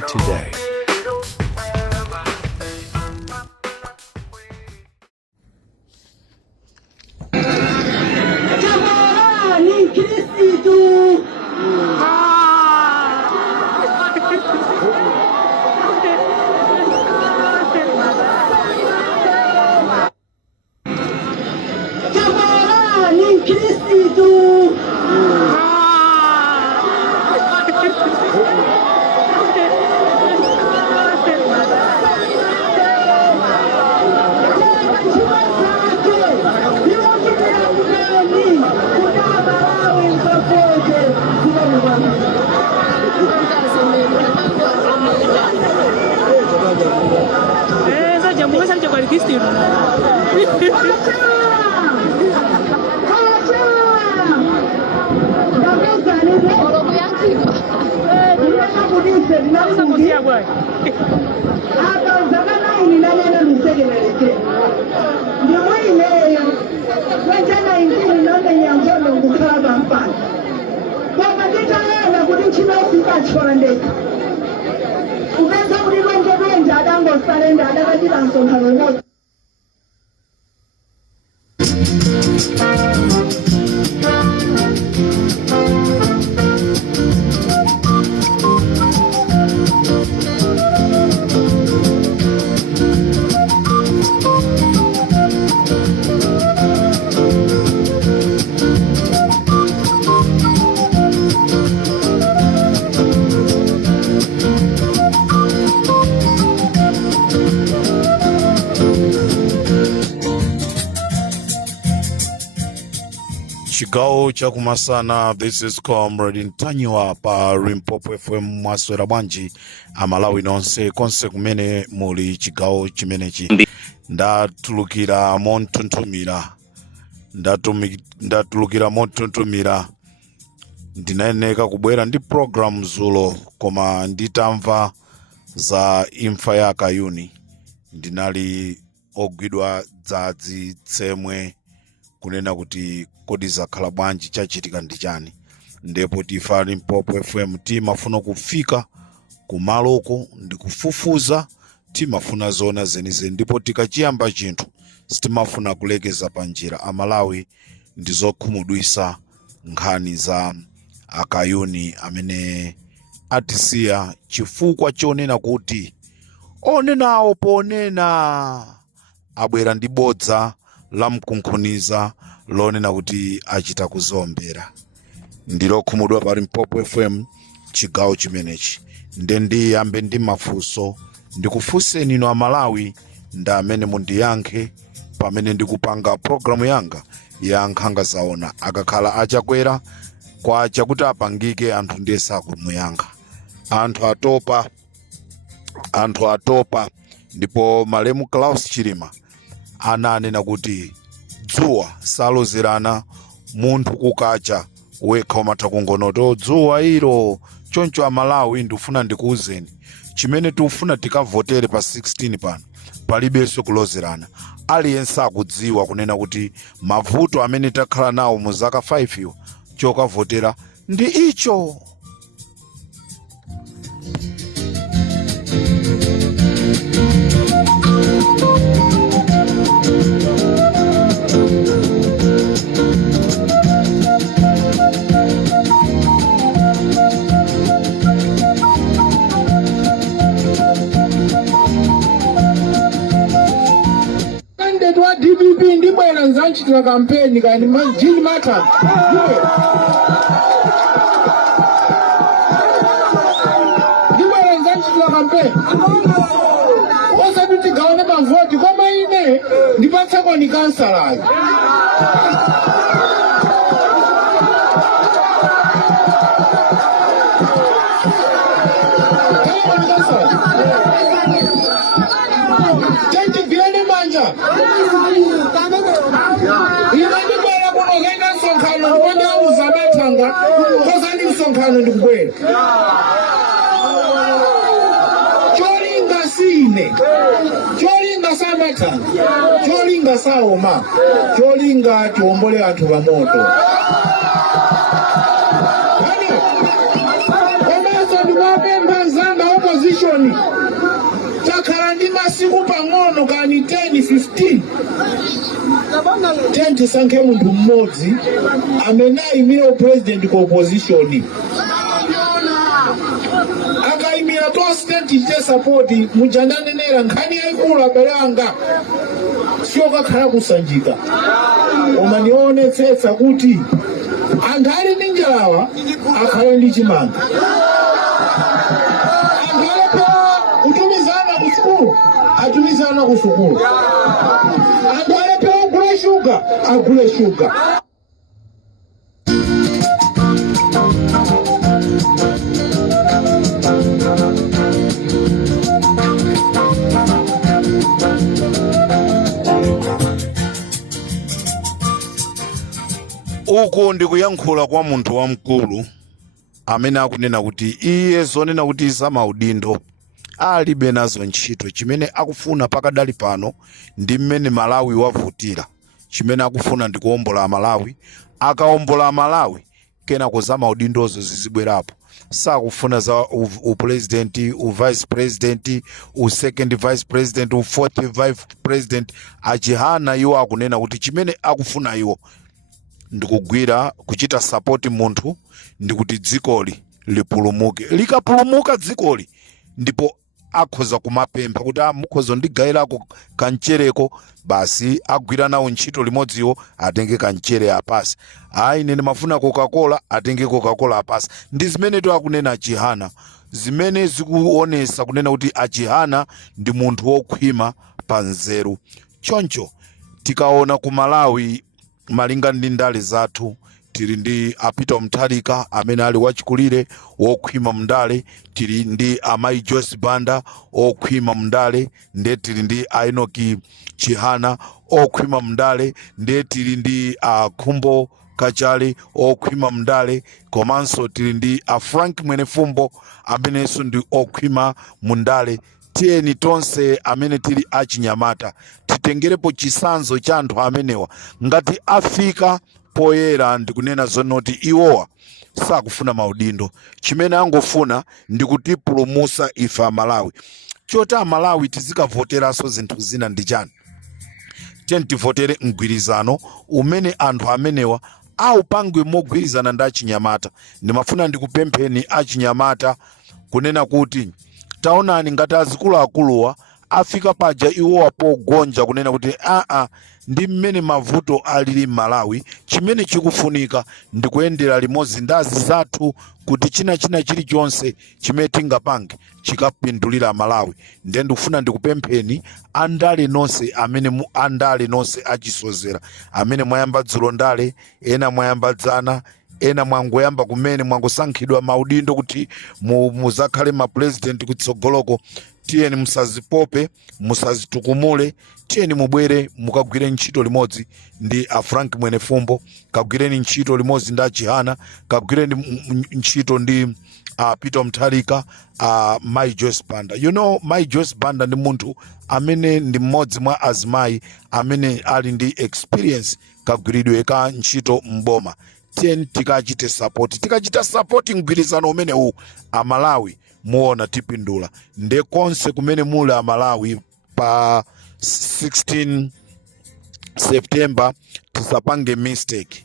Malawi Today. Chigawo chakumasana, this is Comrade Ntanywa pa Limpopo FM Mwaswera Bwanji Amalawi nonse konse kumene muli chigawo chimenechi. Ndatulukira montuntumira ndinayeneka kubwera ndi program zulo koma nditamva za imfa ya Kayuni ndinali ogwidwa dzadzi tsemwe kunena kuti kodi zakhala bwanji chachitika ndi chani. Ndipo tifa Limpopo FM timafuna kufika kumaloko ndi kufufuza, timafuna zona zenizeni, ndipo tikachiyamba chinthu sitimafuna kulekeza panjira. Amalawi ndizokhumudwisa nkhani za Akayuni amene atisiya chifukwa chonena kuti onenawo ponena abwera ndi bodza la mkunkhuniza lonena kuti achita kuzombera. Ndilokhumudwa pa Limpopo FM chigawo chimenechi. Ndiyambe ndi mafunso ndikufunseni ino Amalawi nda amene mundiyankhe pamene ndikupanga programu yanga ya nkhanga zaona. Akakhala achakwera kwa chakuti apangike anthu ndiye sakumuyankha. Anthu atopa ndipo Malemu Klaus Chilima ananena kuti dzuwa salozerana munthu kukacha wekha umatha kungonoto dzuwa ilo. Choncho Amalawi ndifuna ndikuuzeni chimene tikufuna tikavotere pa 16 pano palibenso kulozerana. Aliyense akudziwa kunena kuti mavuto amene takhala nawo mu zaka 5 yo chokavotera ndi icho. DPP ndipo inanzanchitira kampeni kandi jini mata ndipo inanzanchitira kampeni osati tigaone mavoti koma ine ndipatsako ni kansalayo. Cholinga sine, cholinga samata, cholinga saoma, cholinga chombole atu wa moto. Komaso ndiwape mbanzanga opposition. opposition takhala ndi masiku pang'ono kani 10-15 tisankhe munthu mmodzi amene ayimira upresident ku opposition. Akayimira tonse tichite support mujandanenera nkhani yayikulu abale anga siyokakhala kusanjika, koma ndionetsetsa kuti anthu ali ndi njala akhale ndi chimanga, anthu alephera kutumizana ku sukulu atumizana ku sukulu, anthu alephera kugula shuga agule shuga. Uku ndikuyankhula kwa munthu wamkulu amene akunena kuti iye zonena kuti zamaudindo alibe nazo ntchito. Chimene akufuna pakadali pano ndi mmene Malawi wavutira, chimene akufuna ndi kuwombola Malawi. Akawombola Malawi kenako zamaudindozo zizibwerapo. Sakufuna za upresident, uvice president, second vice president, fourth vice president. Achihana iwo akunena kuti chimene akufuna iwo ndikugwira kuchita support munthu ndikuti dzikoli lipulumuke. Likapulumuka dzikoli ndipo akhoza kumapempha kuti mukhoza ndigayirako kanchereko, basi agwira nawo ntchito limodziwo atenge kanchere apasi. Ine ndimafuna Coca-Cola, atenge Coca-Cola apasi. Ndi zimene to akunena Achihana, zimene zikuonesa kunena kuti Achihana ndi munthu wokhwima pa nzeru. Choncho tikaona ku Malawi malinga ndi ndale zathu, tili ndi Peter Mutharika amene ali wachikulire wokhwima mndale, tili ndi amayi Joyce Banda okhwima mndale, nde tili ndi Enoki Chihana okhwima mndale, nde tili ndi Khumbo Kachali okhwima mndale, komanso tili ndi Frank Mwenefumbo amenenso ndi okhwima mndale. Tiyeni tonse amene tili achinyamata titengerepo chisanzo cha anthu amenewa. Ngati afika poyera ndikunena zonoti iwowa sakufuna maudindo, chimene angofuna ndikutipulumusa ife Malawi. Chota Malawi tizikavoteranso zinthu zina ndi chani? Tiyeni tivotere mgwirizano umene anthu amenewa aupangwe mogwirizana ndi achinyamata. Ndimafuna ndikupempheni achinyamata kunena kuti taonani ngati azikuluakuluwa afika paja iwowa pogonja kunena kuti ndi mmene mavuto alili Malawi, chimene chikufunika ndikuyendera limodzi ndazi zathu kuti china chilichonse chimene tingapange chikapindulira Malawi. Ndiye ndikufuna ndikupempheni andale nonse amene andale nonse achisozera, amene mwayamba dzulo ndale, ena mwayamba dzana, ena mwangoyamba kumene mwangosankhidwa maudindo kuti muzakhale ma president kutsogoloko. Tiyeni musazipope, musazitukumule, tiyeni mubwere mukagwire ntchito limodzi ndi Frank Mwenefumbo, kagwireni ntchito limodzi ndi Achihana, kagwireni ntchito ndi Peter Mutharika, Mai Joyce Banda. You know, Mai Joyce Banda ndi munthu amene ndi mmodzi mwa azimayi amene ali ndi experience kagwiridwe ka ntchito mboma. Tiyeni tikachite support, tikachita support mgwirizano umene huu Amalawi muona tipindula. Nde konse kumene mule Amalawi pa 16 September tisapange mistake.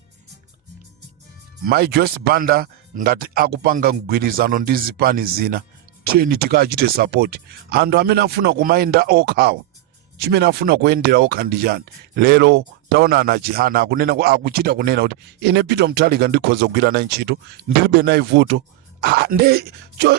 Mai Joyce Banda ngati akupanga mgwirizano ndi zipani zina, tiyeni tikachite support. Anthu amene afuna kumayenda okhawa, chimene afuna kuyendera okha ndi chani? Lero taona Achihana akuchita kunena kuti ine Peter Mutharika ndikhoza kugwira naye ntchito, ndilibe naye vuto. Nde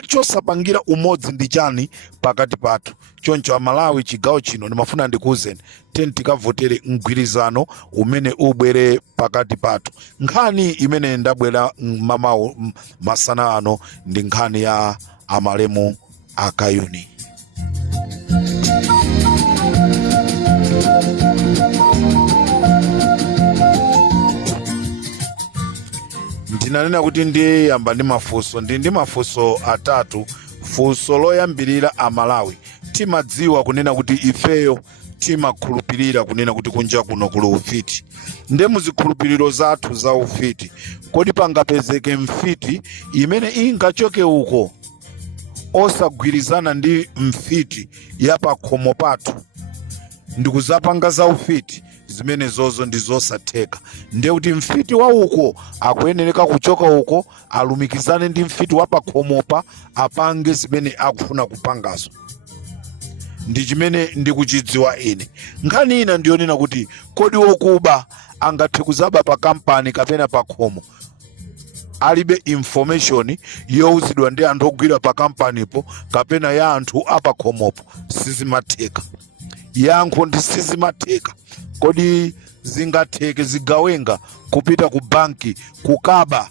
chosapangira umodzi ndi chani pakati pathu. Choncho Amalawi chigawo chino ndimafuna ndikuwuzeni, tiyeni tikavotere mgwirizano umene ubwere pakati pathu. Nkhani imene ndabwera masana ano ndi nkhani ya amalemu akayuni. Ndinanena kuti ndiye yamba ndi mafunso, ndi mafunso atatu. Funso loyambirira Amalawi timadziwa kunena kuti ifeyo timakhulupirira kunena kuti kunja kuno kuli ufiti. Nde muzikhulupiriro zathu za ufiti, kodi pangapezeke mfiti imene ingachoke uko osagwirizana ndi mfiti ya pakhomo pathu ndikuzapanga za ufiti, zimene zozo ndi zosatheka. Ndiye kuti mfiti wa uko akuyenereka kuchoka uko alumikizane ndi mfiti wa pakhomopa apange zimene akufuna kupangazo. Ndi chimene ndikuchidziwa ine. Nkhani ina ndiyonena kuti kodi wokuba angathe kuzaba pa kampani kapena pa khomo alibe information youzidwa ndi anthu ogwira pa kampanipo kapena ya anthu apa khomopo? Sizimatheka. Yankho ndi sizimatheka. Kodi zingatheke zigawenga kupita ku banki kukaba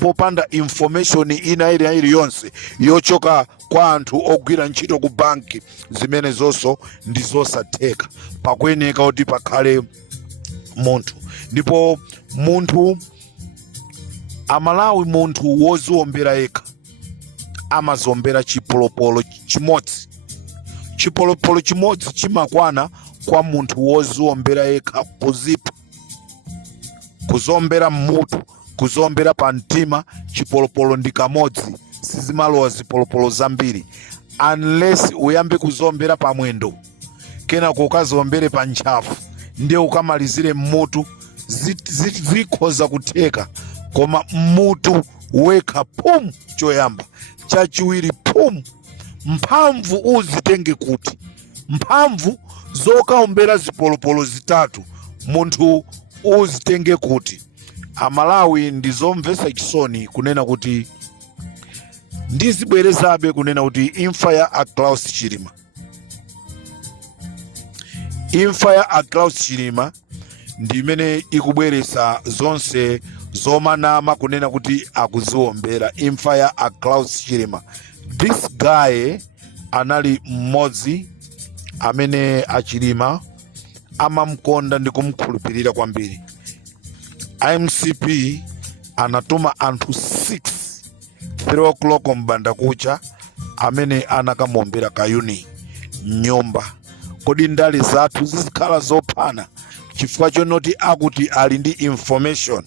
popanda information ina iliyonse yochoka kwa anthu ogwira ntchito ku banki? Zimene zonso ndi zosatheka. Pakuyeneka kuti pakhale munthu. Ndipo munthu Amalawi, munthu woziombera yekha amaziombera chipolopolo chimodzi. Chipolopolo chimodzi chimakwana kwa munthu woziombera yekha kuzipa. Kuzombera mmutu, kuzombera pa mtima, chipolopolo ndi kamodzi. Sizimalowa zipolopolo zambiri unless uyambe kuzombera pa mwendo kena kukazombere pa ntchafu ndiye ukamalizire mmutu. Zikhoza kutheka, koma mmutu wekha pum choyamba. Chachiwiri pum, mphamvu uzitenge kuti? Mphamvu zokaombera zipolopolo zitatu munthu uzitenge kuti? Amalawi ndizomvetsa chisoni kunena kuti, ndizibwerezabe kunena kuti imfa ya Klaus Chilima, imfa ya Klaus Chilima ndi imene ikubweretsa zonse zomanama kunena kuti akuziombera. Imfa ya Klaus Chilima, this guy anali mmodzi amene Achilima amamkonda ndi kumkhulupirira kwambiri. IMCP anatuma anthu 6 3 o'clock mbanda kucha amene anakamuombera kayuni nyumba. Kodi ndali zathu zizikhala zophana chifukwa chonoti akuti ali ndi information?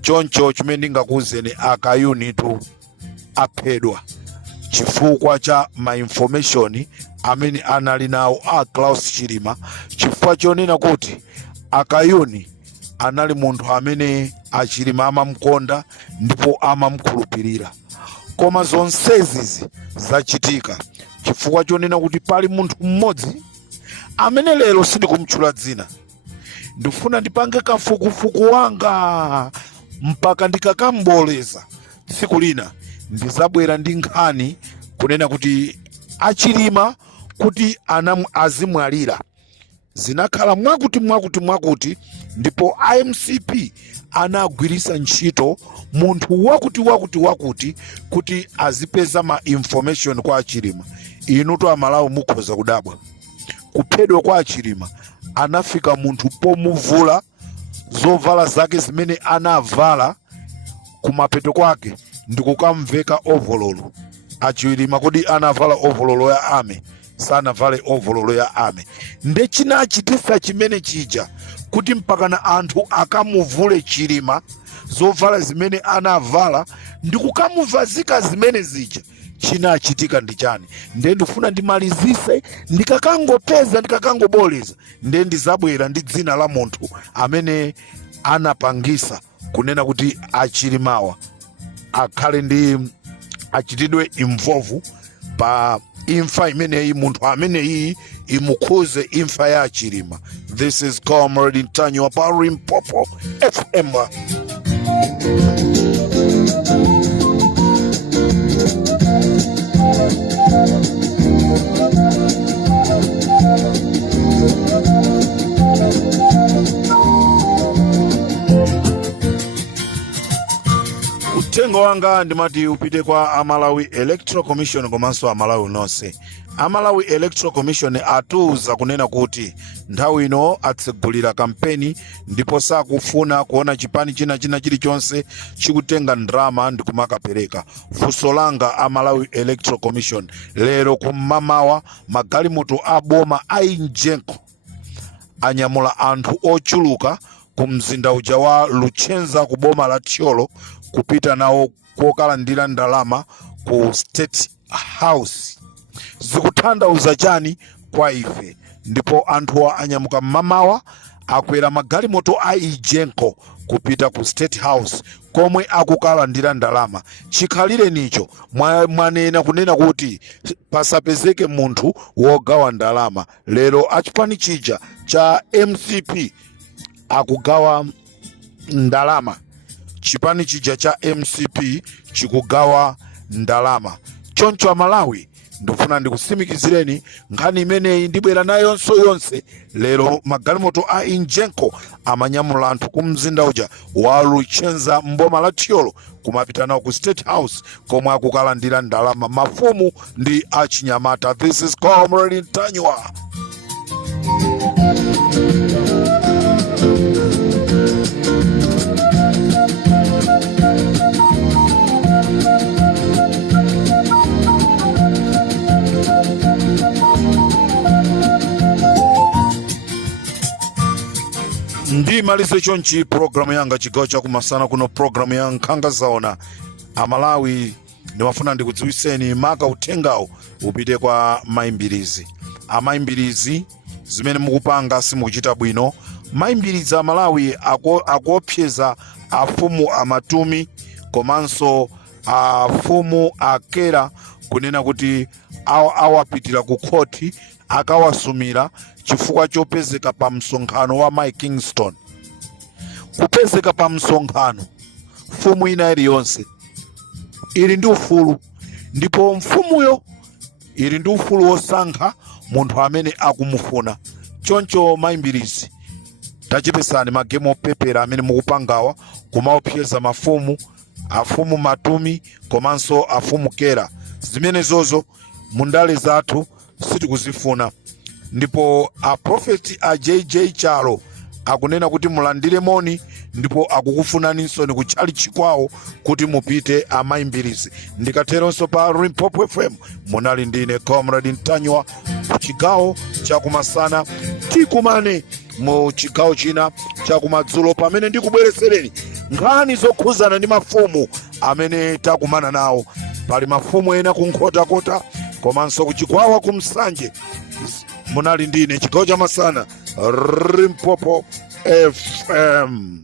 Choncho chimene ndingakuwuzeni, akayuni tu aphedwa chifukwa cha ma information amene anali nawo Klaus Chilima, chifukwa chonena kuti akayuni anali munthu amene Achilima amamkonda ndipo amamkhulupirira. Koma zonsezi zachitika chifukwa chonena kuti pali munthu mmodzi amene lero sindikumtchula dzina. Ndifuna ndipange kafukufuku wanga mpaka ndikakamboleza tsiku lina ndizabwera ndi nkhani kunena kuti Achilima kuti azimwalira zinakhala mwakuti ndipo IMCP anagwiritsa ntchito munthu wakuti kuti azipeza ma information kwa Achilima. Inutu Amalawi mukhoza kudabwa. Kuphedwa kwa Achilima anafika munthu pomuvula zovala zake zimene anavala kumapeto kwake ndikukamveka ovololo. Achilima kodi anavala ovololo ya ame? Sanavale ovololo ya ame. Nde chinachitisa chimene chija kuti mpakana anthu akamuvule Chilima zovala zimene anavala ndikukamuvazika zimene zija. Chinachitika ndi chani? Nde ndifuna ndimalizise ndikakangoboleza nde ndizabwera ndi dzina la munthu amene anapangisa kunena kuti Achilimawa akhale ndi achitidwe involve pa imfa imeneyi, munthu ameneyi imukhuze imfa ya Achilima. This is Comrade Ntanyo pa Limpopo FM. Utengo wanga ndimati upite kwa Amalawi Electoral Commission komanso Amalawi nonse. Amalawi Electoral Commission atuza kunena kuti nthawi ino atsegulira kampeni ndipo sakufuna kuona chipani china chilichonse chikutenga ndrama ndi kumakapereka. Funso langa Amalawi Electoral Commission, lero kumamawa magalimoto aboma ainjenko anyamula anthu ochuluka ku mzinda uja wa Luchenza ku boma la Tcholo kupita nawo ku kokalandira ndalama ku State House. Zikutanthauza chani kwa ife? Ndipo anthuwa anyamuka mmamawa akwera magalimoto a Ijenko kupita ku State House komwe akukalandira ndalama. Chikhalire nicho mwanena kunena kuti pasapezeke munthu wogawa ndalama. Lero achipani chija cha MCP akugawa ndalama. Chipani chija cha MCP chikugawa ndalama. Choncho Amalawi, ndifuna ndikusimikizireni nkhani imeneyi ndibwera nayo yonse. Lero magalimoto a Ijenko amanyamula anthu ku mzinda uja wa Luchenza mboma la Thyolo kumapita nawo ku State House komwe akukalandira ndalama mafumu ndi achinyamata. This is Comrade Ntanywa. Ndi malize chonchi programu yanga chigawo chakumasana kuno programu ya Nkhanga Zaona. Amalawi ndimafuna ndikudziwiseni maka uthengawo upite kwa maimbirizi. Amaimbirizi zimene mukupanga simukuchita bwino. Maimbirizi Amalawi akuopseza afumu amatumi komanso afumu akera kunena kuti awapitira ku khoti akawasumira chifukwa chopezeka pa msonkhano wa Mike Kingston. Kupezeka pa msonkhano, mfumu ina iliyonse ili ndi ufulu, ndipo mfumuyo ili ndi ufulu wosankha munthu amene akumufuna. Choncho maimbirizi tachepesani magemu opepera amene mukupangawa kumaopseza mafumu, afumu matumi komanso afumu kera. Zimene zozo mundale zathu sitikuzifuna. Ndipo a prophet a JJ Chalo akunena kuti mulandire moni, ndipo akukufunaninso ni kuchali chikwawo kuti mupite amaimbirizi. Ndikateronso pa Limpopo FM munali ndine Comrade Ntanywa ku chigawo chakumasana. Tikumane mu chigawo china chakumadzulo pamene ndikubweresereni nkhani zokhuzana ndi mafumu amene takumana nawo. Pali mafumu ena kunkhotakota komanso kuchikwawa kumsanje. Munali ndine chigawo chamasana Limpopo FM.